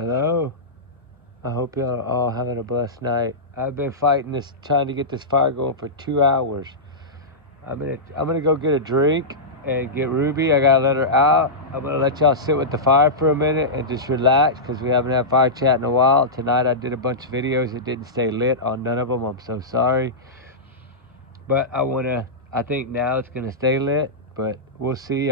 Hello. I hope y'all are all having a blessed night. I've been fighting this, trying to get this fire going for 2 hours. I'm gonna go get a drink and get Ruby. I gotta let her out. I'm gonna let y'all sit with the fire for a minute and just relax because we haven't had fire chat in a while. Tonight I did a bunch of videos. It didn't stay lit on none of them. I'm so sorry. But I think now it's gonna stay lit, but we'll see.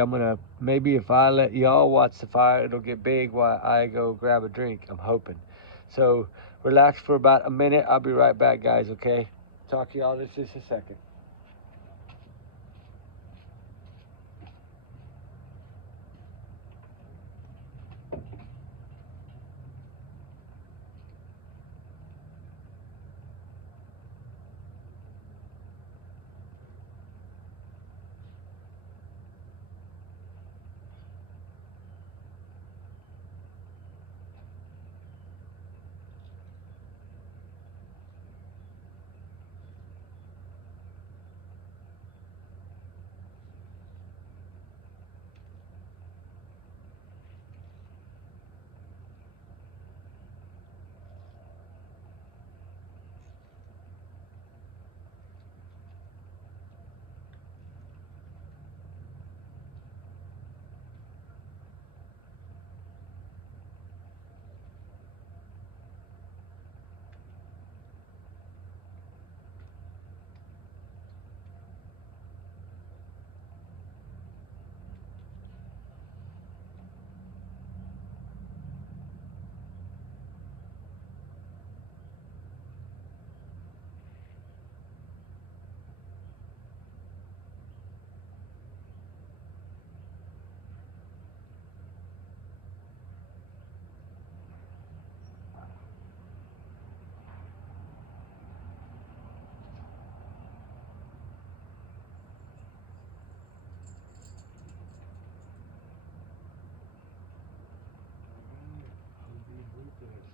Maybe if I let y'all watch the fire, it'll get big while I go grab a drink. I'm hoping. So relax for about a minute. I'll be right back, guys, okay? Talk to y'all in just a second.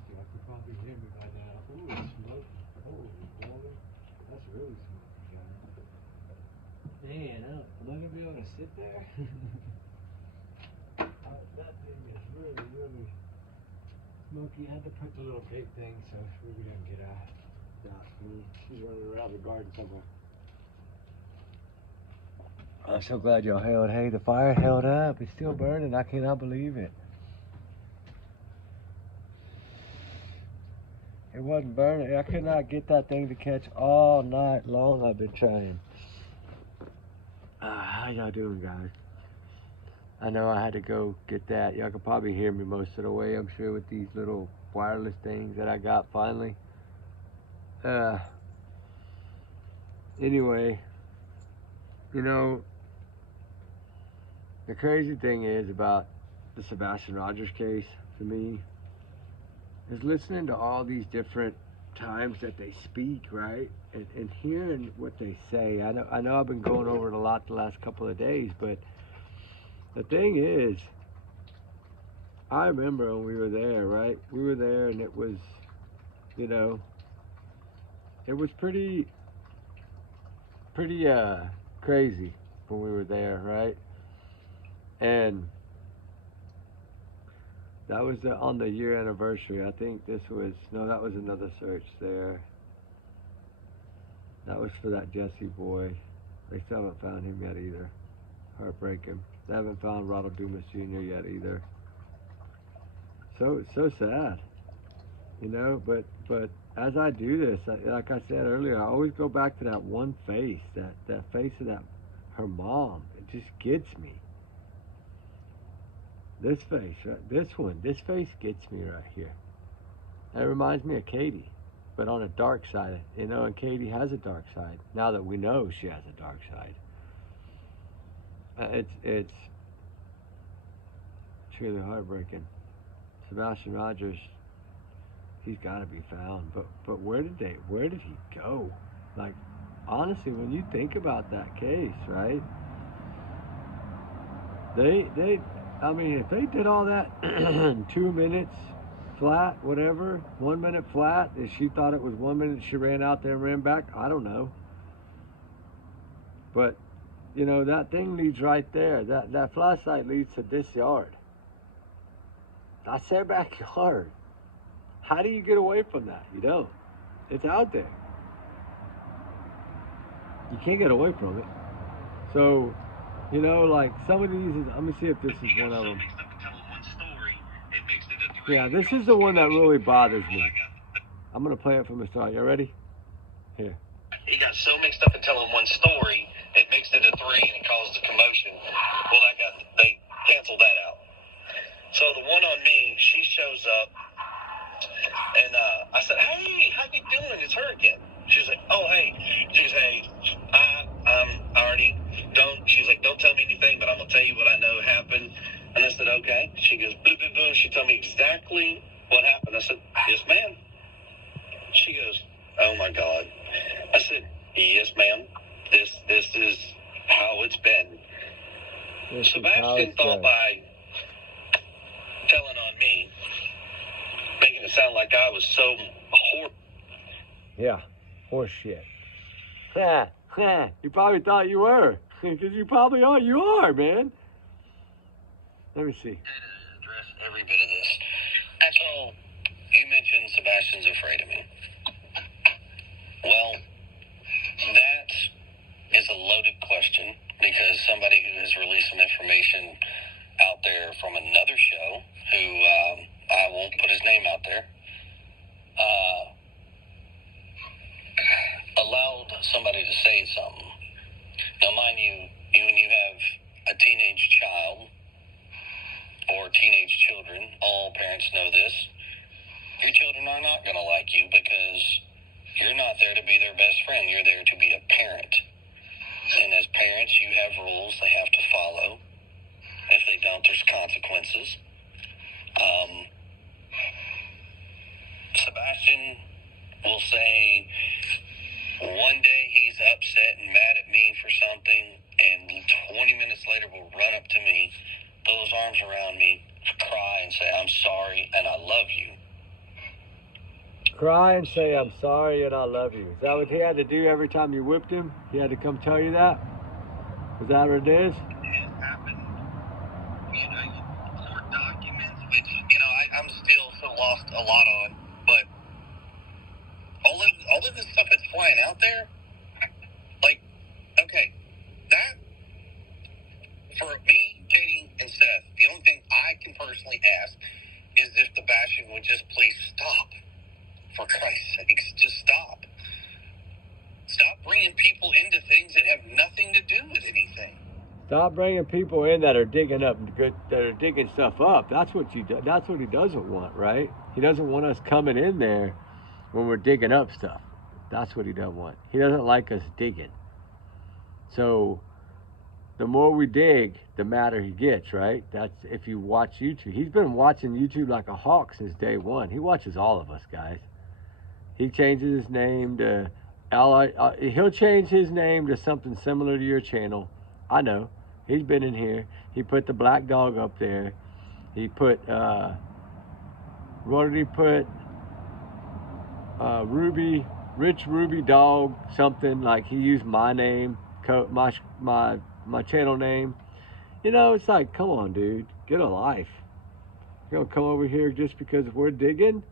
You can probably hear me by now. Ooh, it's smoky. Holy moly. That's really smoky, guys. Man, am I going to be able to sit there? That thing is really, really smoky. I had to put the little vape thing so Ruby doesn't get out. She's running around the garden somewhere. I'm so glad y'all held. Hey, the fire held up. It's still burning. I cannot believe it. It wasn't burning. I could not get that thing to catch all night long. I've been trying. How y'all doing, guys? I know I had to go get that. Y'all can probably hear me most of the way, I'm sure, with these little wireless things that I got finally. Anyway, you know, the crazy thing is about the Sebastian Rogers case for me is listening to all these different times that they speak, right? And hearing what they say. I know I've been going over it a lot the last couple of days, but the thing is, I remember when we were there, right? We were there and it was, you know, it was pretty crazy when we were there, right? And that was on the year anniversary. I think that was another search there. That was for that Jesse boy. They still haven't found him yet either. Heartbreaking. They haven't found Ronald Dumas Jr. yet either. So sad, you know. But as I do this, like I said earlier, I always go back to that one face, that face of her mom. It just gets me. This face, right? This face gets me right here. And it reminds me of Katie, but on a dark side, you know. And Katie has a dark side. Now that we know she has a dark side, it's truly heartbreaking. Sebastian Rogers, he's got to be found. But where did he go? Like, honestly, when you think about that case, right? I mean, if they did all that in 2 minutes flat, whatever, 1 minute flat, if she thought it was 1 minute, she ran out there and ran back, I don't know. But, you know, that thing leads right there. That flashlight leads to this yard. That's their backyard. How do you get away from that? You don't. It's out there. You can't get away from it. So, you know, like some of these, let me see if this is one of them. Yeah, this is the one that really bothers me. I'm going to play it from the start. You ready? Here. He got so mixed up in telling one story, it mixed into three and it caused a commotion. Well, they canceled that out. So the one on me, she shows up, and I said, "Hey, how you doing? It's her again." She's like, "Oh, hey." She's, "Hey, I already don't." She's like, "Don't tell me anything, but I'm gonna tell you what I know happened." And I said, "Okay." She goes, "Boo, boo, boo." She told me exactly what happened. I said, "Yes, ma'am." She goes, "Oh my God." I said, "Yes, ma'am. This is how it's been." Sebastian thought by telling on me, making it sound like I was so horrible. Yeah, horse shit. You probably thought you were, because you probably are. You are, man. Let me see. Address every bit of this. So, you mentioned Sebastian's afraid of me. Well, that is a loaded question, because somebody who has released some information out there from another show, who I won't put his name out there, allowed somebody to say something. Now, mind you, when you have a teenage child or teenage children, all parents know this, your children are not going to like you because you're not there to be their best friend. You're there to be a parent. And as parents, you have rules they have to follow. If they don't, there's consequences. Sebastian will say one day he's upset and mad at me for something, and 20 minutes later will run up to me, throw his arms around me, cry and say, "I'm sorry and I love you." Cry and say, "I'm sorry and I love you." Is that what he had to do every time you whipped him? He had to come tell you that? Is that what it is? It happened. You know, court documents, which, you know, I'm still so lost a lot on, but all of this stuff that's flying out there, like, okay, that, for me, Katie, and Seth, the only thing I can personally ask is if the bashing would just please stop. For Christ's sakes, just stop. Stop bringing people into things that have nothing to do with anything. Stop bringing people in that are digging stuff up. That's what that's what he doesn't want, right? He doesn't want us coming in there when we're digging up stuff. That's what he doesn't want. He doesn't like us digging. So the more we dig, the madder he gets, right? That's if you watch YouTube. He's been watching YouTube like a hawk since day one. He watches all of us, guys. He changes his name to he'll change his name to something similar to your channel. I know. He's been in here. He put the black dog up there. He put what did he put? Rich Ruby Dog, something like he used my name, my channel name. You know, it's like, come on, dude, get a life. You're gonna come over here just because we're digging?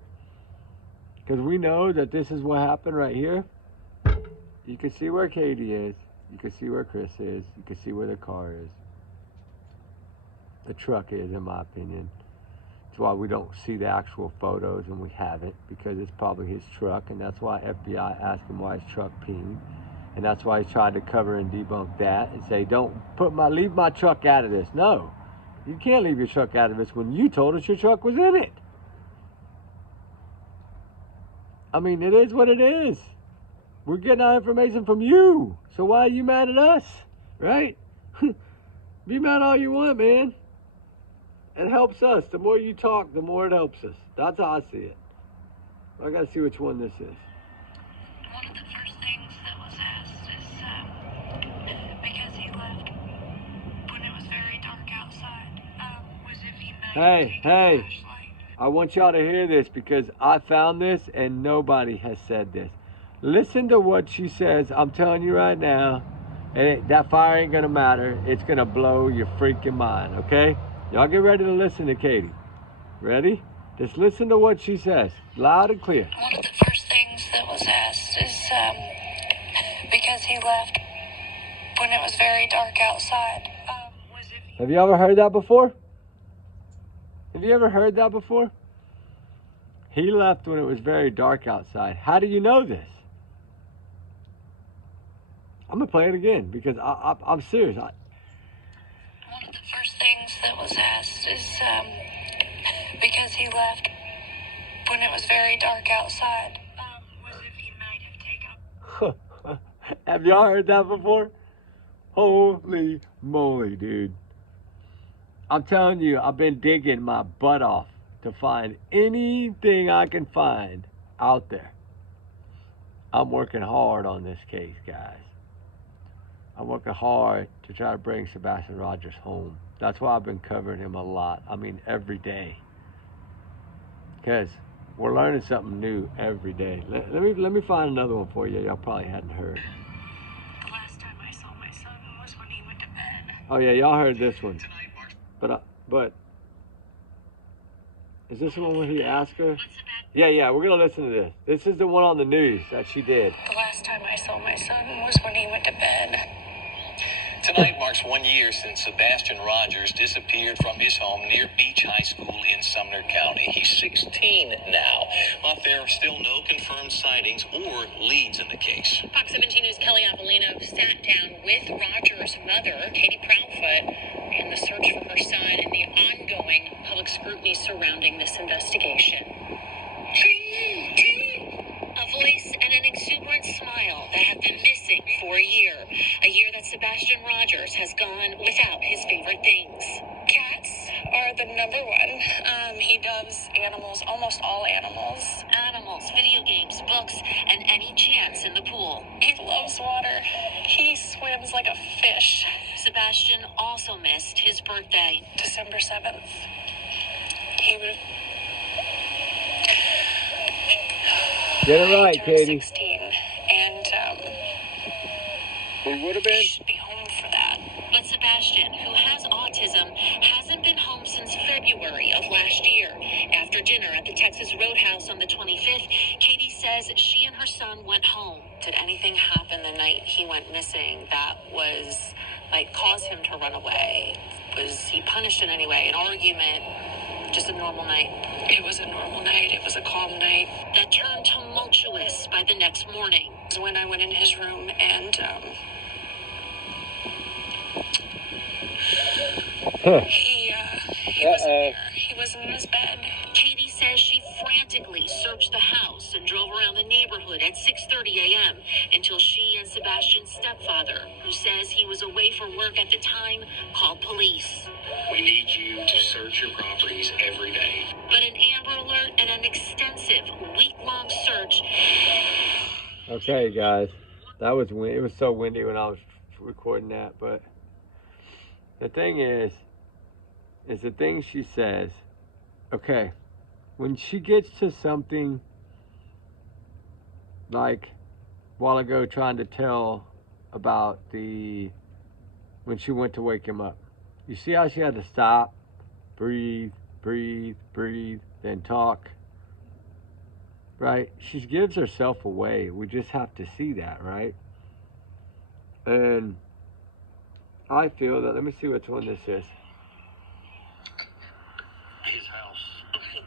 Because we know that this is what happened right here. You can see where Katie is. You can see where Chris is. You can see where the car is. The truck is, in my opinion. That's why we don't see the actual photos, and we haven't, because it's probably his truck, and that's why FBI asked him why his truck pinged. And that's why he's trying to cover and debunk that and say, leave my truck out of this. No, you can't leave your truck out of this when you told us your truck was in it. I mean, it is what it is. We're getting our information from you. So why are you mad at us? Right? Be mad all you want, man. It helps us. The more you talk, the more it helps us. That's how I see it. I got to see which one this is. One of the first things that was asked is because he left when it was very dark outside, was if he might take a flashlight. I want y'all to hear this because I found this and nobody has said this. Listen to what she says. I'm telling you right now, and that fire ain't gonna matter. It's gonna blow your freaking mind, okay? Y'all get ready to listen to Katie. Ready? Just listen to what she says, loud and clear. One of the first things that was asked is because he left when it was very dark outside. Was if he... Have you ever heard that before? Have you ever heard that before? He left when it was very dark outside. How do you know this? I'm going to play it again because I'm serious. One of the first things that was asked is because he left when it was very dark outside. Was if he might have taken... Have y'all heard that before? Holy moly, dude. I'm telling you, I've been digging my butt off to find anything I can find out there. I'm working hard on this case, guys. I'm working hard to try to bring Sebastian Rogers home. That's why I've been covering him a lot. I mean, every day. Because we're learning something new every day. Let me find another one for you. Y'all probably hadn't heard. The last time I saw my son was when he went to bed. Oh yeah, y'all heard this one. But is this the one where he asked her? Yeah, we're gonna listen to this. This is the one on the news that she did. The last time I saw my son was when he went to bed. Tonight marks 1 year since Sebastian Rogers disappeared from his home near Beach High School in Sumner County. He's 16 now, but there are still no confirmed sightings or leads in the case. Fox 17 News' Kelly Avellino sat down with Rogers' mother, Katie Proudfoot, in the search for her son and the ongoing public scrutiny surrounding this investigation. A voice and an exuberant smile that have been missing for a year that Sebastian Rogers has gone without his favorite things. Cats are the number one. He loves animals, almost all animals. Animals, video games, books, and any chance in the pool. He loves water. He swims like a fish. Sebastian also missed his birthday. December 7th. He would Get it right, turned Katie. 16, and He would have been. he should be home for that. But Sebastian, who has autism, hasn't been home since February of last year. After dinner at the Texas Roadhouse on the 25th, Katie says she and her son went home. Did anything happen the night he went missing that was, like, cause him to run away? Was he punished in any way? An argument? Just a normal night? It was a normal night. It was a calm night. That turned tumultuous by the next morning. It was when I went in his room and he wasn't there. He wasn't in his bed. Katie says she frantically searched the house and drove around the neighborhood at 6:30 a.m. until she and Sebastian's stepfather, who says he was away for work at the time, called police. We need you to search your properties every day. But an Amber Alert and an extensive week-long search. Okay, guys, that was it was so windy when I was recording that, but the thing is the thing she says. Okay, when she gets to something like a while ago trying to tell about when she went to wake him up, you see how she had to stop, breathe, then talk, right? She gives herself away. We just have to see that, right? And I feel that, let me see which one this is. His house.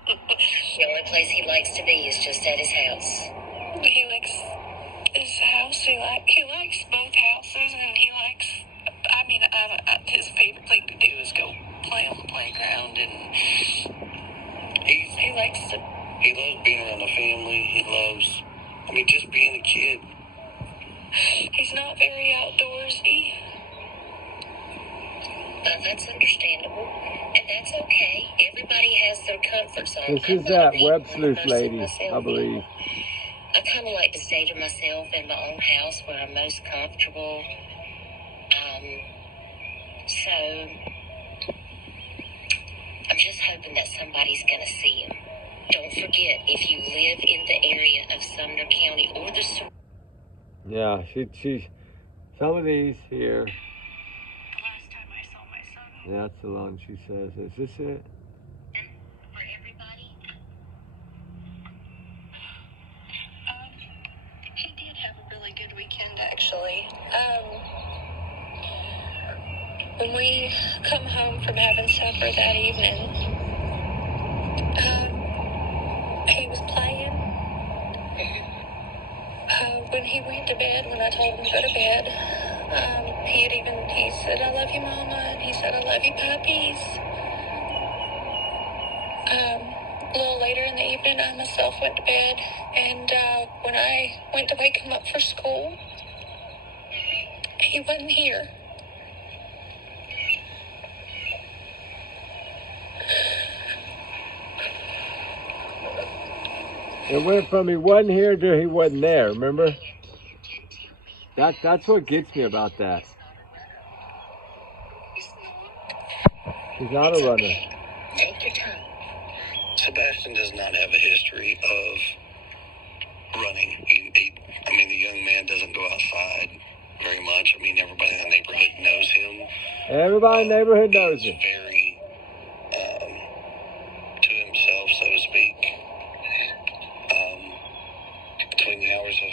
The only place he likes to be is just at his house. He likes his house. He likes both houses, and he likes. His favorite thing to do is go play on the playground, and he likes to. He loves being around the family. He loves, just being a kid. He's not very outdoorsy. That's understandable, and that's okay. Everybody has their comfort zone. This is that web sleuth lady, I believe. I kind of like to stay to myself in my own house where I'm most comfortable. So I'm just hoping that somebody's going to see him. Don't forget, if you live in the area of Sumner County or the... Yeah, she some of these here. The last time I saw my son. That's the one she says. Is this it? For everybody, actually. When we come home from having supper that evening, he was playing. When he went to bed, when I told him to go to bed, he said, "I love you, Mama," and he said, "I love you, puppies." A little later in the evening, I myself went to bed, and when I went to wake him up for school, he wasn't here. It went from he wasn't here to he wasn't there, remember? That's what gets me about that. He's not a runner. Take your time. Sebastian does not have a history of running. The young man doesn't go outside very much. I mean, everybody in the neighborhood knows him. Everybody in the neighborhood knows He's him. very to himself, so to speak. Between the hours of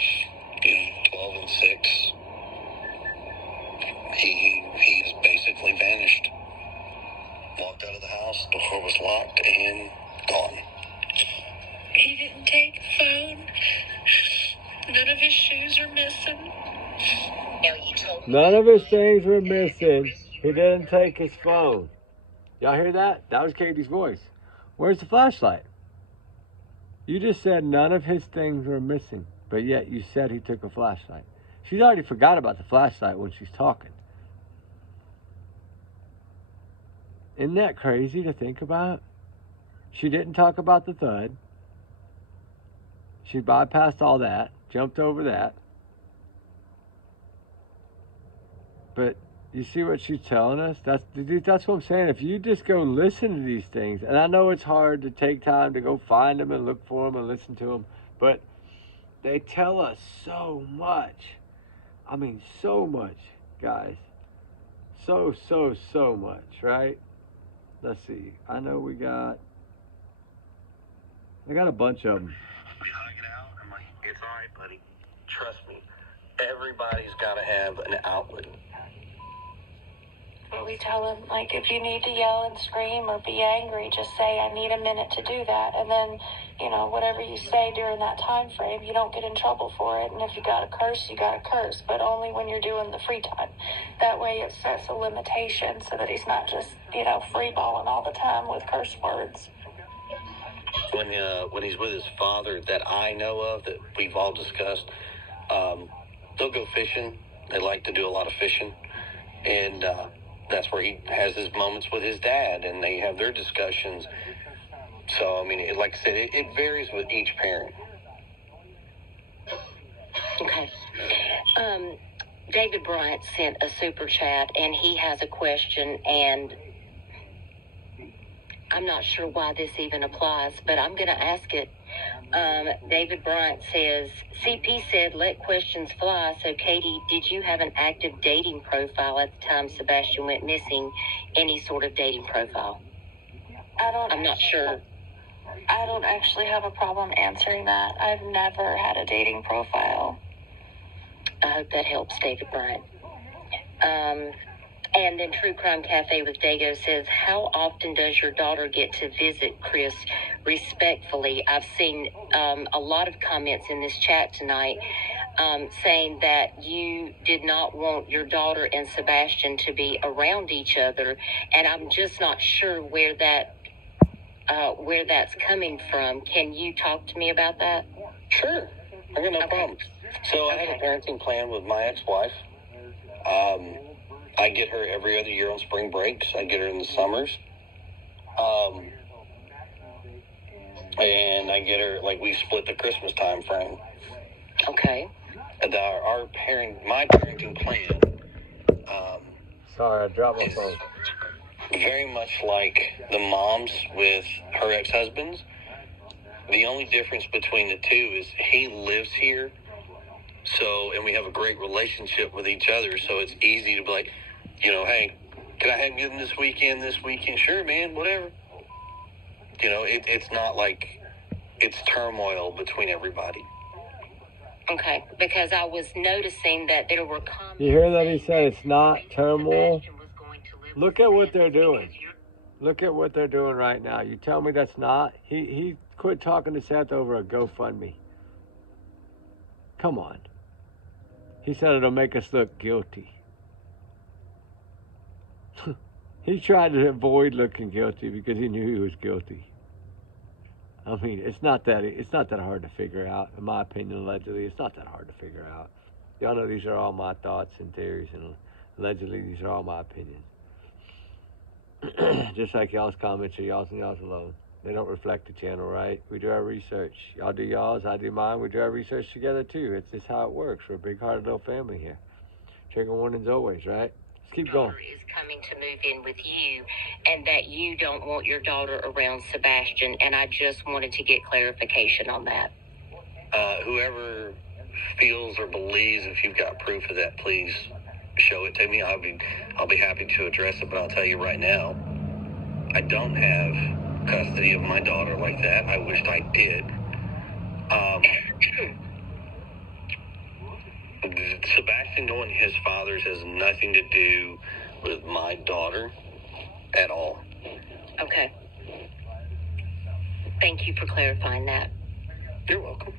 12 and 6, he has basically vanished. Walked out of the house, the door was locked, and gone. He didn't take a phone. None of his shoes are missing. None of his things were missing. He didn't take his phone. Y'all hear that? That was Katie's voice. Where's the flashlight? You just said none of his things were missing, but yet you said he took a flashlight. She's already forgot about the flashlight when she's talking. Isn't that crazy to think about? She didn't talk about the thud. She bypassed all that, jumped over that. But you see what she's telling us? That's what I'm saying. If you just go listen to these things, and I know it's hard to take time to go find them and look for them and listen to them, but they tell us so much. I mean, so much, guys. So much, right? Let's see. I know I got a bunch of them. We hug it out. I'm like, it's all right, buddy. Trust me. Everybody's got to have an outlet. But we tell him, like, if you need to yell and scream or be angry, just say, "I need a minute to do that." And then, whatever you say during that time frame, you don't get in trouble for it. And if you got to curse, you got to curse. But only when you're doing the free time. That way it sets a limitation so that he's not just, free balling all the time with curse words. When he's with his father that I know of, that we've all discussed, they'll go fishing. They like to do a lot of fishing. And that's where he has his moments with his dad, and they have their discussions. So, like I said, it varies with each parent. Okay. David Bryant sent a super chat, and he has a question, and I'm not sure why this even applies, but I'm going to ask it. David Bryant says, CP said, let questions fly. So, Katie, did you have an active dating profile at the time Sebastian went missing? Any sort of dating profile? I'm not sure. I don't actually have a problem answering that. I've never had a dating profile. I hope that helps, David Bryant. And then True Crime Cafe with Dago says, how often does your daughter get to visit Chris? Respectfully, I've seen a lot of comments in this chat tonight saying that you did not want your daughter and Sebastian to be around each other, and I'm just not sure where that's coming from. Can you talk to me about that? Sure. I got no problem. So I have a parenting plan with my ex-wife. I get her every other year on spring breaks. I get her in the summers. And I get her, we split the Christmas time frame. Okay. And my parenting plan, Sorry, I dropped my phone. Very much like the moms with her ex-husbands. The only difference between the two is he lives here, and we have a great relationship with each other, so it's easy to be like, hey, can I have you in this weekend? Sure, man, whatever. It's not like it's turmoil between everybody. Okay, because I was noticing that there were comments. You hear that he said it's not turmoil? Sebastian was going to live Look with at what Sam they're because doing. you're- Look at what they're doing right now. You tell me that's not? He quit talking to Seth over a GoFundMe. Come on. He said it'll make us look guilty. He tried to avoid looking guilty because he knew he was guilty. I mean, it's not that hard to figure out, in my opinion. Allegedly, it's not that hard to figure out. Y'all know these are all my thoughts and theories, and allegedly these are all my opinions. Just like y'all's comments are y'all's and y'all's alone. They don't reflect the channel, right? We do our research. Y'all do y'all's, I do mine. We do our research together too. It's just how it works. We're a big-hearted little family here. Trigger warnings always, right? Let's keep going. daughter is coming to move in with you, and that you don't want your daughter around Sebastian, and I just wanted to get clarification on that. Whoever feels or believes, if you've got proof of that, please show it to me. I'll be happy to address it, but I'll tell you right now, I don't have custody of my daughter like that. I wished I did. Sebastian knowing his father's has nothing to do with my daughter at all. Okay. Thank you for clarifying that. You're welcome.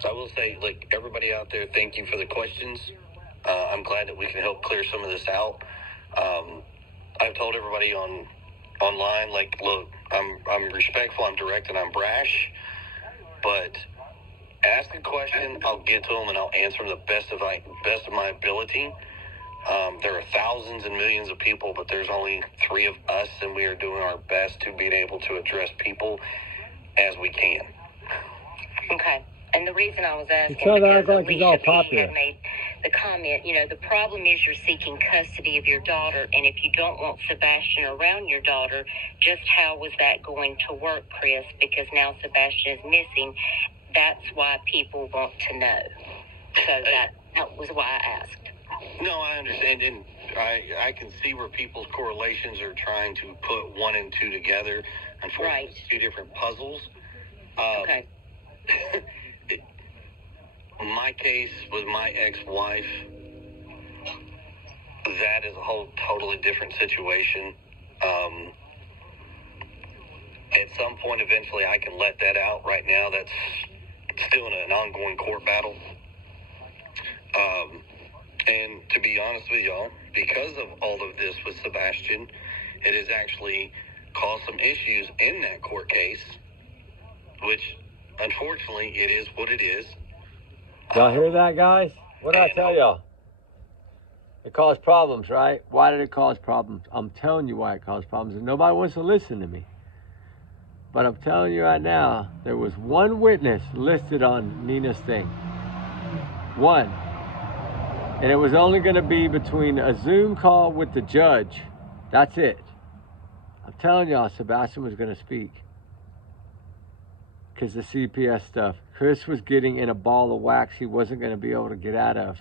So I will say, like, everybody out there, thank you for the questions. I'm glad that we can help clear some of this out. I've told everybody online, like, look, I'm respectful, I'm direct, and I'm brash, but ask a question, I'll get to them, and I'll answer them the best of my ability. There are thousands and millions of people, but there's only 3 of us, and we are doing our best to be able to address people as we can. Okay. And the reason I was asking He's trying to act because like he's all Alicia P. popular. had made the comment, you know, the problem is you're seeking custody of your daughter, and if you don't want Sebastian around your daughter, just how was that going to work, Chris? Because now Sebastian is missing. That's why people want to know. So that was why I asked. No, I understand, and I can see where people's correlations are trying to put 1 and 2 together. Unfortunately, Right. it's 2 different puzzles. Okay. My case with my ex-wife, that is a whole totally different situation. At some point, eventually, I can let that out. Right now, that's still in an ongoing court battle. And to be honest with y'all, because of all of this with Sebastian, it has actually caused some issues in that court case, which, unfortunately, it is what it is. Y'all hear that, guys? What did I tell y'all? It caused problems, right? Why did it cause problems? I'm telling you why it caused problems, and nobody wants to listen to me. But I'm telling you right now, there was 1 witness listed on Nina's thing. 1. And it was only going to be between a Zoom call with the judge. That's it. I'm telling y'all, Sebastian was going to speak. Because the CPS stuff. Chris was getting in a ball of wax he wasn't going to be able to get out of.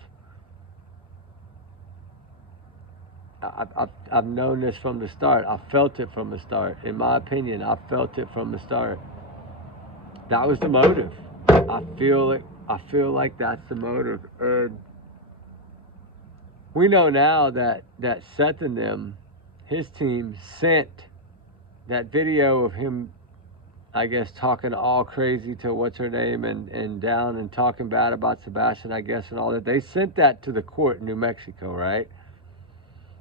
I've known this from the start. I felt it from the start. In my opinion, I felt it from the start. That was the motive. I feel like that's the motive. And we know now that Seth and them, his team, sent that video of him, I guess, talking all crazy to what's her name and down and talking bad about Sebastian, I guess, and all that. They sent that to the court in New Mexico, right?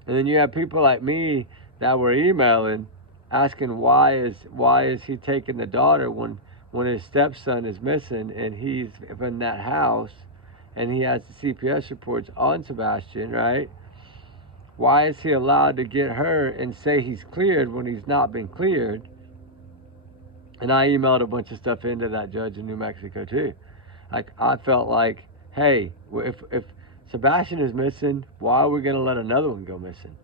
And then you have people like me that were emailing, asking why is he taking the daughter when his stepson is missing and he's in that house and he has the CPS reports on Sebastian, right? Why is he allowed to get her and say he's cleared when he's not been cleared? And I emailed a bunch of stuff into that judge in New Mexico too. Like, I felt like, hey, if Sebastian is missing, why are we going to let another one go missing?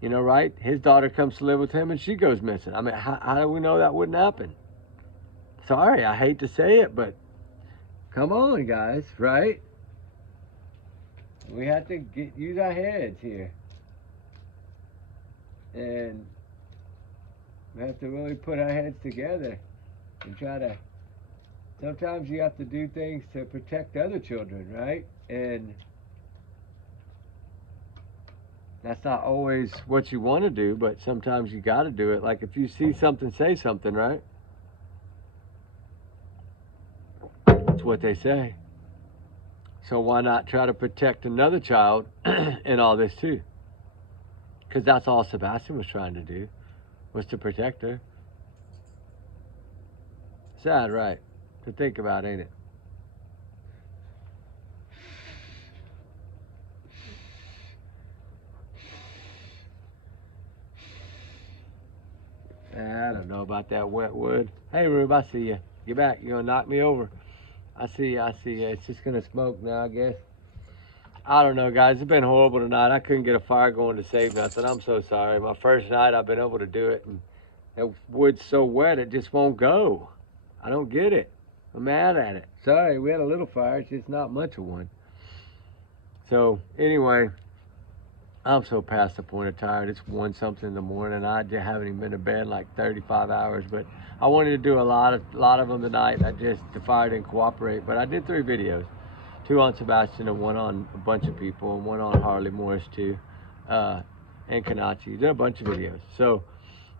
You know, right? His daughter comes to live with him and she goes missing. I mean, how do we know that wouldn't happen? Sorry, I hate to say it, but come on, guys, right? We have to use our heads here. And we have to really put our heads together and try to, sometimes you have to do things to protect other children, right? And that's not always what you want to do, but sometimes you got to do it. Like if you see something, say something, right? That's what they say. So why not try to protect another child in all this too? Because that's all Sebastian was trying to do, was to protect her. Sad, right? To think about, ain't it? I don't know about that wet wood. Hey, Rube, I see you. Get back. You're going to knock me over. I see you. I see you. It's just going to smoke now, I guess. I don't know, guys. It's been horrible tonight. I couldn't get a fire going to save nothing. I'm so sorry. My first night, I've been able to do it, and the wood's so wet, it just won't go. I don't get it. I'm mad at it. Sorry, we had a little fire. It's just not much of one. So, anyway, I'm so past the point of tired. It's 1 something in the morning. I just haven't even been to bed in like 35 hours, but I wanted to do a lot of them tonight. The fire didn't cooperate, but I did 3 videos. 2 on Sebastian and 1 on a bunch of people, and 1 on Harley Morris too, and Kanachi. Did a bunch of videos. So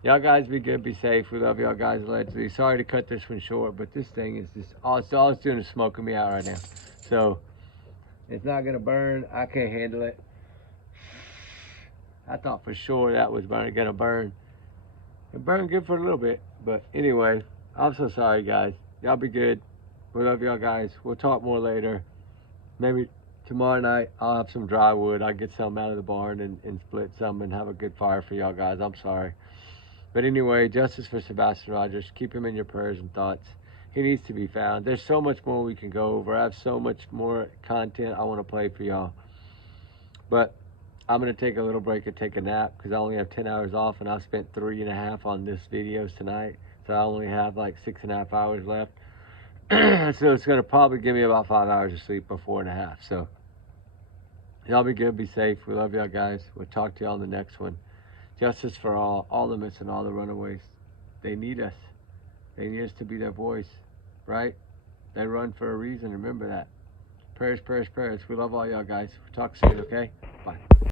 y'all guys be good, be safe. We love y'all guys allegedly. Sorry to cut this one short, but this thing is just all it's doing is smoking me out right now. So it's not gonna burn. I can't handle it. I thought for sure that was gonna burn. It burned good for a little bit, but anyway, I'm so sorry, guys. Y'all be good. We love y'all guys. We'll talk more later. Maybe tomorrow night I'll have some dry wood. I'll get some out of the barn and split some and have a good fire for y'all guys. I'm sorry. But anyway, justice for Sebastian Rogers. Keep him in your prayers and thoughts. He needs to be found. There's so much more we can go over. I have so much more content I want to play for y'all. But I'm going to take a little break and take a nap because I only have 10 hours off, and I've spent 3.5 on this videos tonight. So I only have like 6.5 hours left. So it's going to probably give me about 5 hours of sleep, or 4.5. So y'all be good, be safe. We love y'all guys. We'll talk to y'all in the next one. Justice for all the missing, all the runaways. They need us. They need us to be their voice, right? They run for a reason. Remember that. Prayers, prayers, prayers. We love all y'all guys. We'll talk soon, okay? Bye.